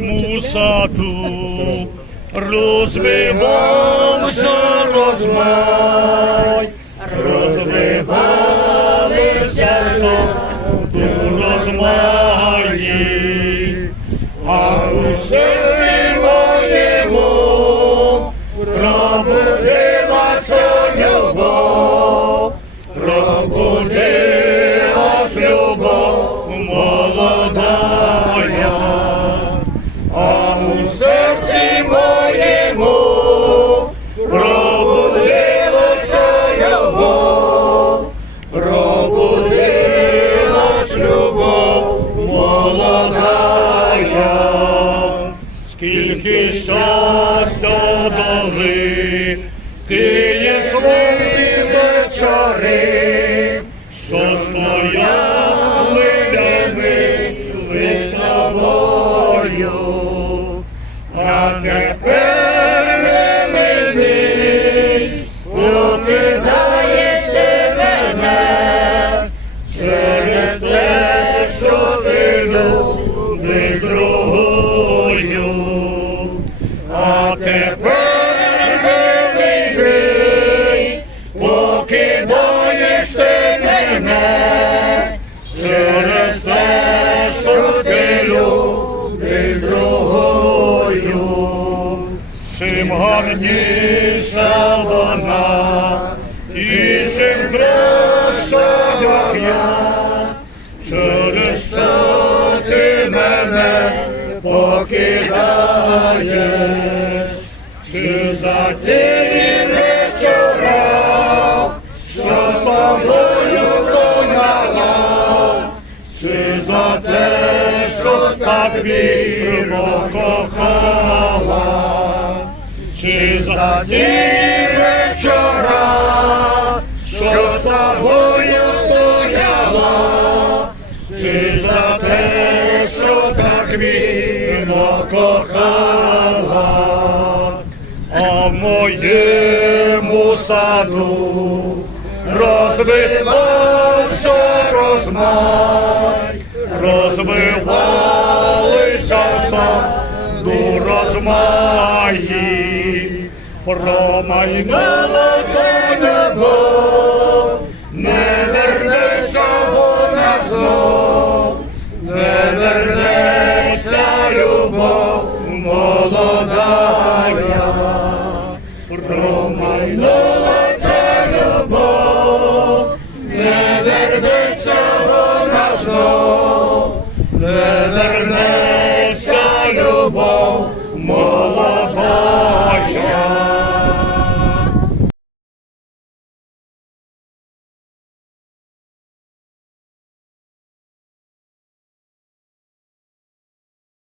У саду розвивався розмай, розвивалися у розмаї, а у серці моєму пробудилася Скільки щастя дали, тіє славні вечори, що стояли А тепер милий, покидаєш ти мене що ти любиш другою. Чим гарніша вона, і чим краща, я, через що ти мене покидаєш, чи за ті вечора, що з тобою стояла, чи за те, що так вірно кохала, чи за ті вечора, що з тобою стояла, чи за те, що так вірно кохала, моєму саду. Розвивався розмай, розвивалися в саду розмаї, промайнула за любов, промайнула ця любов, не вернеться вона знов, не вернеться